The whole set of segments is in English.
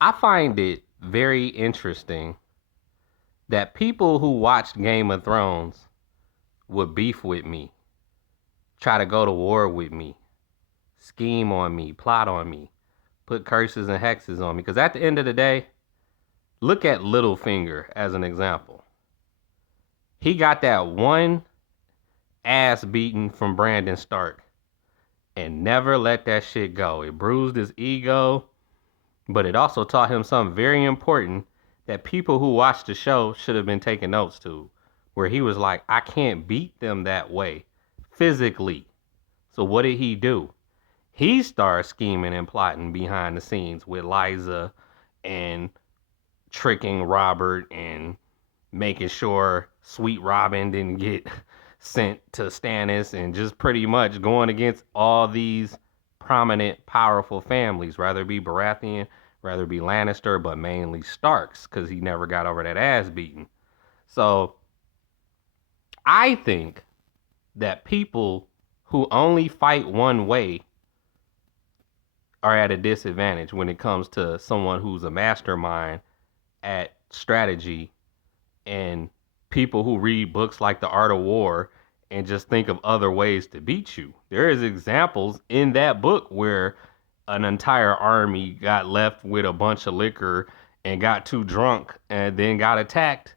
I find it very interesting that people who watched Game of Thrones would beef with me, try to go to war with me, scheme on me, plot on me, put curses and hexes on me. Because at the end of the day, look at Littlefinger as an example. He got that one ass beaten from Brandon Stark and never let that shit go. It bruised his ego, but it also taught him something very important that people who watched the show should have been taking notes to, where he was like, I can't beat them that way physically. So what did he do? He started scheming and plotting behind the scenes with Liza and tricking Robert and making sure Sweet Robin didn't get sent to Stannis and just pretty much going against all these prominent, powerful families, rather it be Baratheon, rather it be Lannister, but mainly Starks, because he never got over that ass beating. So I think that people who only fight one way are at a disadvantage when it comes to someone who's a mastermind at strategy and people who read books like The Art of War and just think of other ways to beat you. There is examples in that book where an entire army got left with a bunch of liquor and got too drunk and then got attacked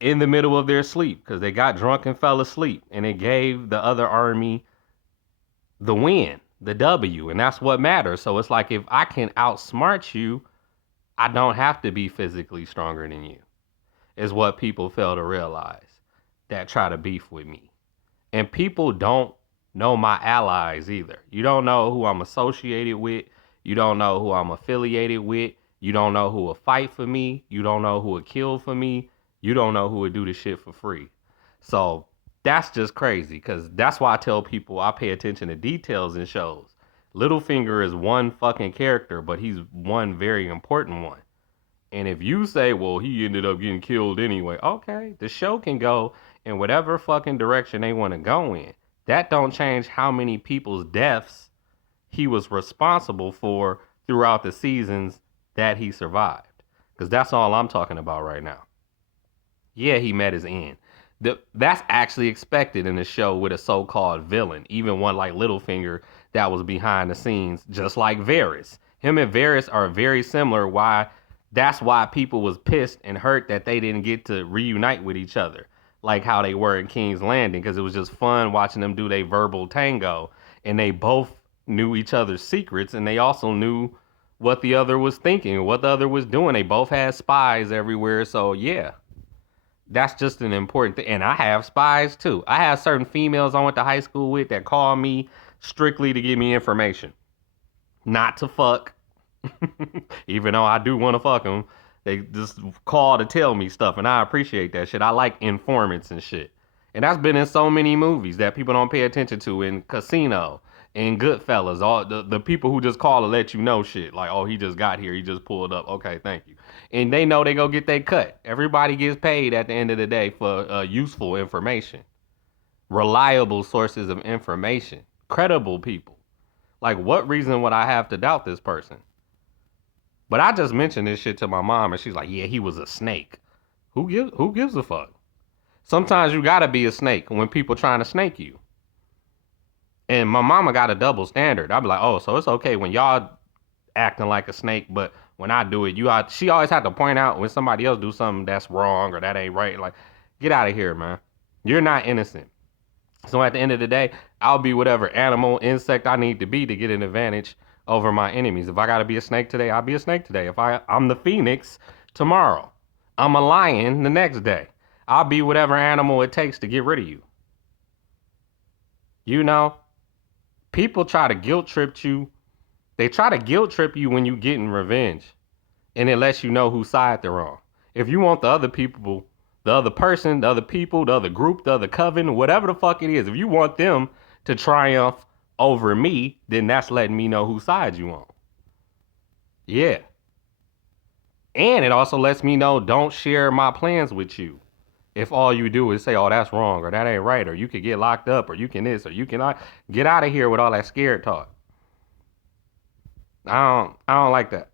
in the middle of their sleep because they got drunk and fell asleep, and it gave the other army the win, the W, and that's what matters. So it's like if I can outsmart you, I don't have to be physically stronger than you, is what people fail to realize that try to beef with me. And people don't know my allies either. You don't know who I'm associated with. You don't know who I'm affiliated with. You don't know who will fight for me. You don't know who will kill for me. You don't know who would do the shit for free. So that's just crazy because that's why I tell people I pay attention to details in shows. Littlefinger is one fucking character, but he's one very important one. And if you say, well, he ended up getting killed anyway, okay, the show can go in whatever fucking direction they want to go in. That don't change how many people's deaths he was responsible for throughout the seasons that he survived. Because that's all I'm talking about right now. Yeah, he met his end. That's actually expected in a show with a so-called villain, even one like Littlefinger that was behind the scenes, just like Varys. Him and Varys are very similar. That's why people was pissed and hurt that they didn't get to reunite with each other, like how they were in King's Landing, because it was just fun watching them do their verbal tango, and they both knew each other's secrets, and they also knew what the other was thinking, what the other was doing. They both had spies everywhere, so yeah, that's just an important thing. And I have spies too. I have certain females I went to high school with that call me strictly to give me information, not to fuck. Even though I do want to fuck them, they just call to tell me stuff, and I appreciate that shit. I like informants and shit. And that's been in so many movies that people don't pay attention to, in Casino, in Goodfellas, all the people who just call to let you know shit. Like, oh, he just got here, he just pulled up. Okay, thank you. And they know they go get their cut. Everybody gets paid at the end of the day for useful information, reliable sources of information, credible people. Like, what reason would I have to doubt this person? But I just mentioned this shit to my mom, and she's like, "Yeah, he was a snake." Who gives a fuck? Sometimes you gotta be a snake when people trying to snake you. And my mama got a double standard. I'd be like, "Oh, so it's okay when y'all acting like a snake, but when I do it, she always had to point out when somebody else do something that's wrong or that ain't right. Like, get out of here, man. You're not innocent." So at the end of the day, I'll be whatever animal, insect I need to be to get an advantage over my enemies. If I gotta be a snake today, I'll be a snake today. If I'm the phoenix tomorrow, I'm a lion the next day. I'll be whatever animal it takes to get rid of you. You know, people try to guilt trip you. They try to guilt trip you when you getting revenge, and it lets you know whose side they're on. If you want the other people, the other person, the other people, the other group, the other coven, whatever the fuck it is, if you want them to triumph over me, then that's letting me know whose side you on. Yeah. And it also lets me know don't share my plans with you. If all you do is say, oh, that's wrong, or that ain't right, or you could get locked up, or you can this, or you cannot, get out of here with all that scared talk. I don't like that.